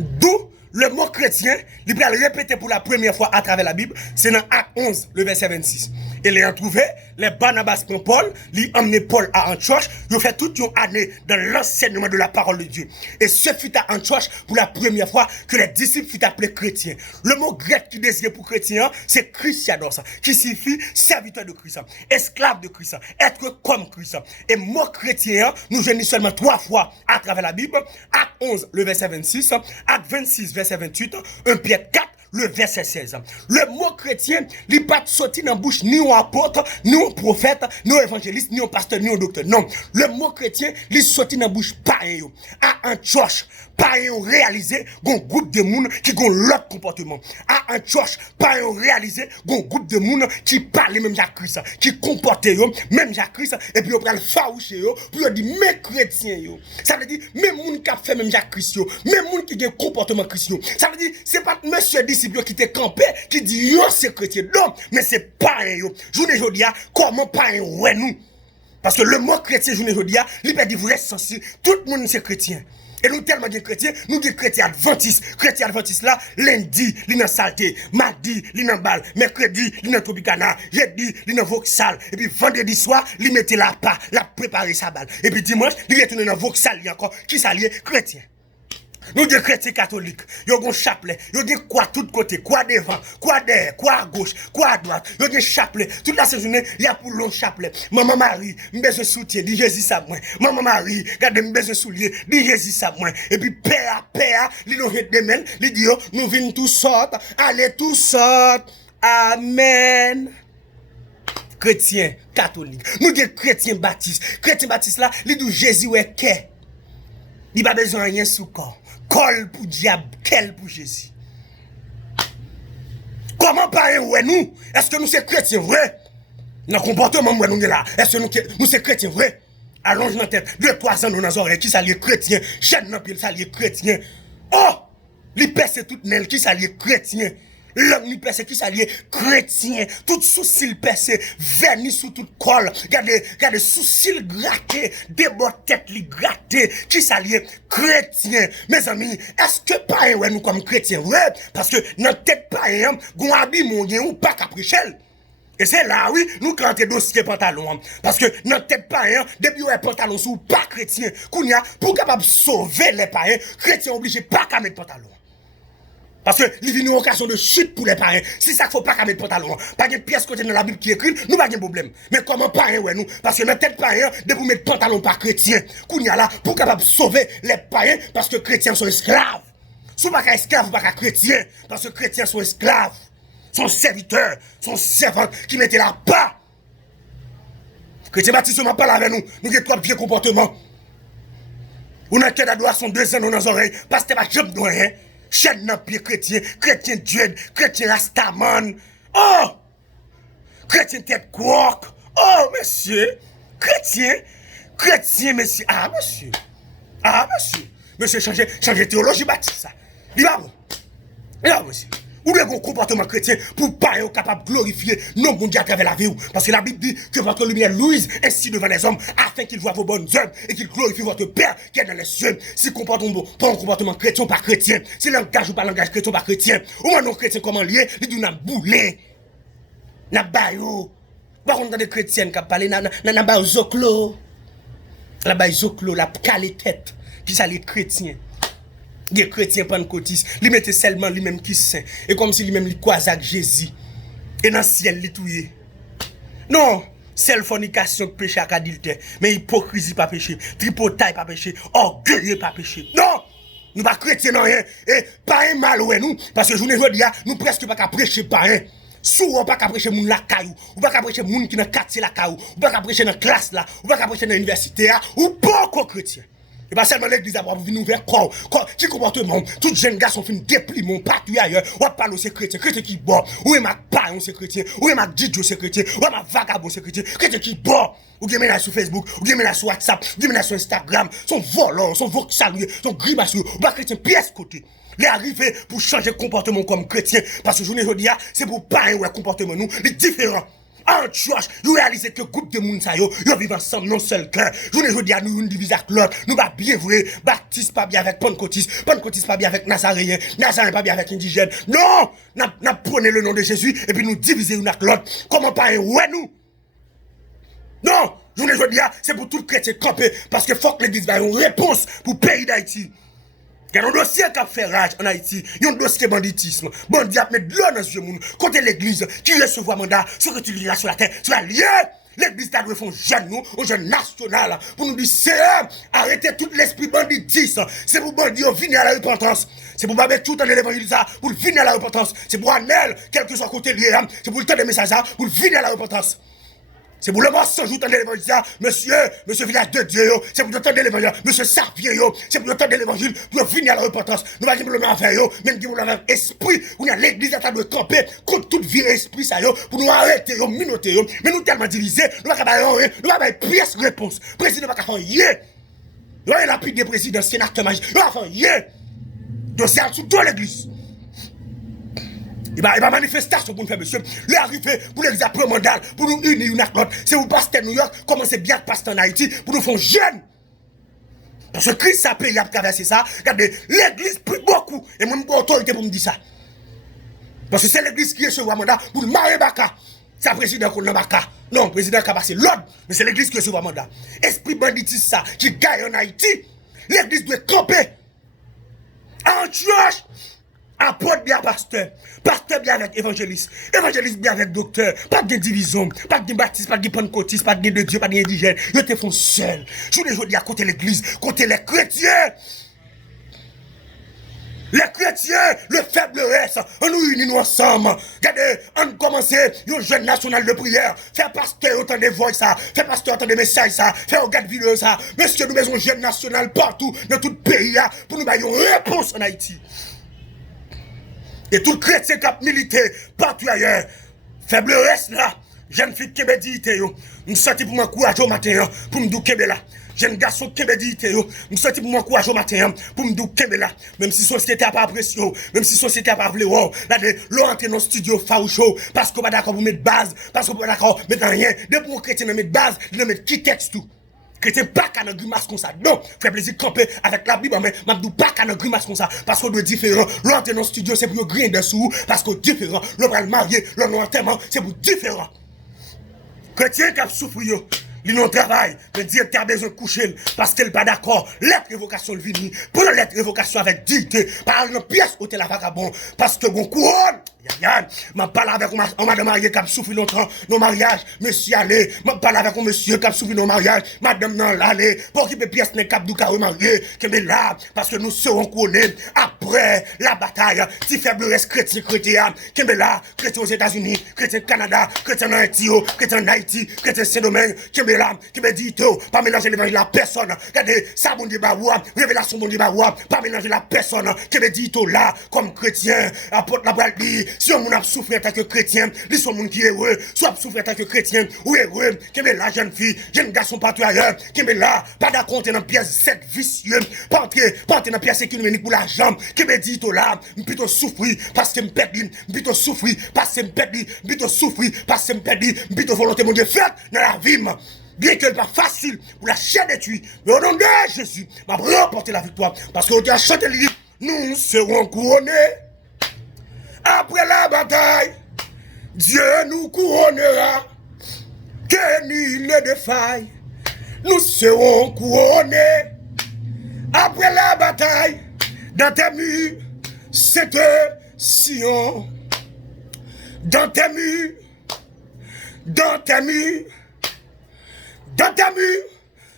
D'où le mot chrétien, il va le répéter pour la première fois à travers la Bible, c'est dans Acte 11, le verset 26. Et les a trouvé, les Barnabas prend Paul, lui emmené Paul à Antioche, il a fait toute une année dans l'enseignement de la parole de Dieu. Et ce fut à Antioche pour la première fois que les disciples furent appelés chrétiens. Le mot grec qui désigne pour chrétien, c'est Christianos, qui signifie serviteur de Christ, esclave de Christ, être comme Christ. Et mot chrétien, nous génissons seulement 3 fois à travers la Bible, Acte 11, le verset 26, Acte 26, verset 28, 1 Pierre 4, le verset 16. Le mot chrétien, il n'est pas sorti dans la bouche ni un apôtre, ni un prophète, ni un évangéliste, ni un pasteur, ni un docteur. Non. Le mot chrétien, il est sorti dans la bouche pareil. À Antioche, pareil réalisé, un groupe de monde qui ont l'autre comportement. À Antioche, pareil réalisé, un groupe de monde qui parle même Jacques Christ, qui comporte même Jacques Christ, et puis on prend le faouché, puis on dit, mais chrétiens, ça veut dire, même monde qui a fait même Jacques Christ, même monde qui a un comportement chrétien. Ça veut dire, c'est pas monsieur disciple qui était campé, qui dit, yo, c'est chrétien. Non, mais c'est pareil, journée aujourd'hui, comment pareil, ouais, nous. Parce que le mot chrétien, journée aujourd'hui, il peut dire vrai sens, tout le monde c'est chrétien. Et nous tellement de chrétiens, nous des chrétiens adventistes. Chrétiens adventistes là, lundi, ils dans saleté, mardi, ils dans balle, mercredi, ils dans Tropicana, jeudi, ils dans Vauxhall, et puis vendredi soir, ils mettent la pas, la préparer sa balle. Et puis dimanche, ils retournent dans Vauxhall encore, qui s'allie chrétien. Nous des chrétiens catholiques, ils ont un chapelet, ils ont quoi tout côté, quoi devant, quoi derrière, quoi à gauche, quoi à droite, ils ont un chapelet. Toute la journée, il y a pour long chapelet. Maman Marie, me besoin de soutien, dit Jésus ça moi. Maman Marie, regardez me besoin de soulier, dit Jésus ça moi. Et puis père, ils nous redemènent, ils disent nous venons tous sortes, allez tous sortes. Amen. Chrétiens catholiques. Nous des chrétiens baptistes. Chrétiens baptistes là, ils disent Jésus est qu'est. Il n'a pas besoin de rien sous corps. Col pour diable, quel pour Jésus. Comment parler ouais nous? Est-ce que nous sommes chrétiens vrai? Dans le comportement nous là. Est-ce que nous sommes chrétiens vrai? Allonge dans la tête. 2-3 ans dans nos oreilles qui s'allie chrétien. Chaîne dans pied s'allie chrétien. Oh! Li perce tout nel qui s'allie chrétien. L'homme ni perce qui s'allie chrétien. Tout sourcil perce, vernis sous tout col. Regardez sourcil gratté, des bords tête li gratté, qui s'allie chrétien. Mes amis, est-ce que pas ouais nous comme chrétiens? Ouais, parce que notre tête pas un, gon habit mon ou pas caprichel. Et c'est là, oui, nous cantons dossier pantalon. Parce que notre tête païen, depuis ouais pantalon sous pas chrétien, kounya, pour capable sauver les païens, chrétiens obligés pas qu'à mettre pantalon. Parce que il vient une occasion de chute pour les païens. Si ça faut pas qu'à mettre pantalon, pas de pièce côté dans la Bible qui écrit, nous pas de problème. Mais comment païen ouais nous? Parce que notre tête païen, depuis mettre pantalon pas chrétien, kounya là, pour capable sauver les païens, parce que chrétiens sont esclaves. Si pas qu'à esclaves, ou pas qu'à chrétiens, parce que chrétiens sont esclaves. Son serviteur, son servant qui mettait la bas. Chrétien Baptiste m'a parlé avec nous. Nous avons trois vieux comportements. On a qu'à d'adoration 2 ans dans nos oreilles. Parce que pas jamais de rien. Chaîne dans pied chrétien. Chrétien Dieu. Chrétien Rastaman. Oh! Chrétien tête quark. Oh, monsieur. Chrétien, monsieur. Ah, monsieur. Monsieur, changer théologie Baptiste, ça. Il va bon. Monsieur. Ou le comportement chrétien pour pas être capable de glorifier non bon Dieu à travers la vie. Parce que la Bible dit que votre lumière luise ainsi devant les hommes afin qu'ils voient vos bonnes œuvres et qu'ils glorifient votre Père qui est dans les cieux. Si comportement pas un comportement chrétien pas chrétien, si langage ou pas langage chrétien pas chrétien, ou un non chrétien comment lié, il dit n'a boulé, n'a baillot. Par contre dans des chrétiens qui parlent n'a baillot zoclo, la baillot zoclo, la calé tête qui ça les chrétiens. Les chrétiens pentecôtistes, ils mettent seulement lui-même qui saint. Et comme si lui-même lui croise avec Jésus. Et dans le ciel, il touye. Non, seule fornication péché à adultère. Mais hypocrisie pas péché. Tripotaille pas péché. Orgueil pas péché. Non! Nous pas chrétiens non rien. Et pas un mal ouais nous. Parce que je ne veux dire, nous presque pas qu'à prêcher pas un. Souvent pas qu'à prêcher moun la caillou. Ou pas qu'à prêcher moun qui dans quartier la caillou. Ou pas qu'à prêcher dans classe là. Ou pas qu'à prêcher dans l'université là. Ou pas encore chrétien. Et pas seulement l'église a pour venir vers quoi, qui comportement, tout jeune garçon fin dépli mon partout ailleurs, ou parle aux chrétiens, chrétien qui boit, ou est ma païen c'est chrétien, ou est ma didio c'est chrétien, ou est ma vagabond c'est chrétien, chrétien qui boit, ou bien là sur Facebook, ou bien là sur WhatsApp, ou bien là sur Instagram, son volant, son voxalier, son grimace, ou pas chrétien pièce côté. Les arriver pour changer comportement comme chrétien, parce que journée aujourd'hui, c'est pour païen ou comportement nous, les différents. Antioche, vous réalisez que groupe de monde ça yo vivent ensemble non seul cœur. Je ne dis à nous une divise avec l'autre, nous pas bien vrai, baptiste pas bien avec pentecôtiste, pentecôtiste pas bien avec nazaréen, nazaréen pas bien avec indigène. Non, n'a prenez le nom de Jésus et puis nous diviser une avec l'autre. Comment pas ouais nous? Non, je ne dis c'est pour tout le chrétien camper parce que faut que l'église ait une réponse pour le pays d'Haïti. Il y a un dossier qui a fait rage en Haïti. Il y a un dossier banditisme. Bandit a mis de l'eau dans ce monde. Côté l'église qui recevra mandat, ce que tu liras sur la terre, sur la liée. L'église a dû faire un jeune, nous, un jeune national, pour nous dire, c'est arrêter tout l'esprit banditisme. C'est pour bandit venir à la repentance. C'est pour mettre tout dans l'évangile, pour venir à la repentance. C'est pour Anel, quel que soit côté lié, c'est pour le temps des messages, pour venir à la repentance. C'est pour le mensonge, entendre l'évangile, monsieur village de Dieu, c'est pour entendre l'évangile, monsieur Sarvier, c'est pour entendre l'évangile, pour venir à la repentance. Nous ne pouvons pas faire, même si nous avons esprit, où l'église est de camper contre toute vie esprit, ça, pour nous arrêter, minoter, mais nous tellement divisés, nous ne pouvons pas faire pièce réponse. Président ne va pas faire rien. Nous avons la pire des présidents, sénateur magique, nous ne pouvons pas faire rien. Donc c'est en dessous de l'église. Il va manifestation pour nous faire, monsieur. L'arrivée pour l'église après mandat, pour nous unir une avec l'autre. C'est vous pasteur New York, commencez bien à pasteur en Haïti, pour nous faire jeune. Parce que Christ a payé à traverser ça. Regardez, l'église prie beaucoup. Et moi, j'ai autorité pour me dire ça. Parce que c'est l'église qui recevra mandat pour le marier Baka. C'est le président qu'on a Baka. Non, le président qui a passé l'ordre. Mais c'est l'église qui recevra mandat. Esprit banditiste ça, qui gagne en Haïti. L'église doit camper. Antioche. Apôtre bien pasteur, pasteur bien avec évangéliste, évangéliste bien avec docteur, pas de division, pas de baptiste, pas de pentecôtiste, pas de Dieu, pas d'indigène, ils te font seul. Je les dis à côté l'église, côté les chrétiens. Les chrétiens, le faible reste, on nous unit ensemble. Regardez, on commence un jeune national de prière, faire pasteur autant de voix ça, faire pasteur autant de messages ça, faire regarde vidéo ça. Monsieur, nous avons un jeune national partout, dans tout le pays, pour nous donner une réponse en Haïti. Et tout le chrétien qui a milité partout ailleurs, faible reste là, jeune fille qui m'a dit, nous sortis pour m'encourager au matin, pour me dire qu'elle est là. Jeune garçon qui m'a dit, nous sortis pour m'encourager au matin, pour me dire qu'elle est là. Même si la société n'a pas apprécié, même si la société n'a pas voulu, là, l'on entre dans le studio faroucheux, parce qu'on n'est pas d'accord pour mettre base, parce qu'on n'est pas d'accord pour mettre rien. Dès pour un chrétien de mettre base, il met qui texte tout. Chrétien pas qu'à un grimace comme ça. Non, fait plaisir camper avec la Bible, mais m'a dit pas qu'à un grimace comme ça. Parce qu'on doit différent. L'entrée dans le studio, c'est pour griller dessous. Parce qu'on différent. L'on va le marier, l'on enterrement, c'est pour différent. Chrétien qui a souffert, il non travail, le directeur a besoin de coucher parce qu'elle n'est pas d'accord. Lettre révocation le vini. Pour la lettre révocation avec dignité, par une pièce au la vagabond. Parce que bon couronne. Je parle avec un madame mariée qui a souffert longtemps nos mariages. Monsieur allez, je parle avec un monsieur qui a souffert nos mariages. Madame non l'allée, pour qu'il pièce n'est cap du carré marié. Qui est là, parce que nous serons couronnés après la bataille. Si faible reste chrétien, qui est là, chrétien aux États-Unis, chrétien au Canada, chrétien en Haïti, chrétien en Haïti, chrétien Saint-Domingue, qui est là, qui me dit tout, pas mélanger l'évangile à personne. Regardez, ça bon débat, révélation bon débat, pas mélanger la personne, qui me dit tout là, comme chrétien, apôtre la bral dit. Si on a souffert en tant que chrétien, ils sont gens qui est heureux, soit souffert en tant que chrétien, ou heureux, qui est là, jeune fille, jeune garçon partout ailleurs, qui est là, pas d'accord dans pièce 7 vicieux, pas entrer dans pièce économique pour l'argent, qui me dit tout là, plutôt souffrir, parce que me perdre, plutôt souffrir, parce que me perdre, plutôt souffrir, parce que me perdre, plutôt volonté mon Dieu fait dans la vie. Bien qu'elle n'est pas facile pour la chair de tuer, mais au nom de Jésus, m'a remporté la victoire, parce qu'on a chanté le livre, nous serons couronnés. Après la bataille, Dieu nous couronnera, que nul ne défaille, nous serons couronnés. Après la bataille, dans tes murs, c'est Sion. Dans tes murs, dans tes murs, dans tes murs,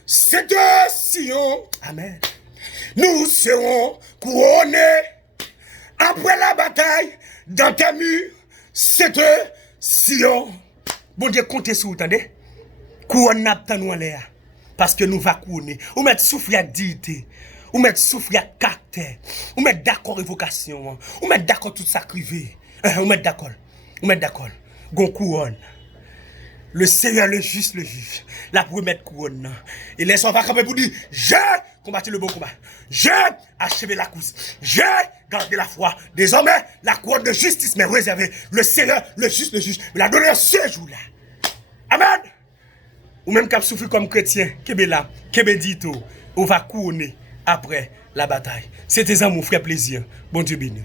c'est Sion. Amen. Nous serons couronnés. Après la bataille, dans tes murs, c'est Sion. Bon Dieu, comptez sur vous, attendez. Couronne n'a pas nous en l'air. Parce que nous va couronner. Ou mettre souffle à dignité. Ou mettre souffle à caractère. Ou mettre d'accord évocation. Ou mettre d'accord tout ça crivé. Ou mettre d'accord. Ou mettre d'accord. Gon couronne. Le Seigneur, le juste, le juge. La pour mettre couronne. Et laisse on va camper pour dire, j'ai combattu le bon combat. J'ai achevé la course. J'ai gardé la foi. Désormais, la couronne de justice m'est réservée. Le Seigneur, le juste, le juge, me l'a donné ce jour-là. Amen. Ou même cap souffrir comme chrétien, kebe là, kebe dito, on va couronner après la bataille. C'était ça mon frère plaisir. Bon Dieu béni.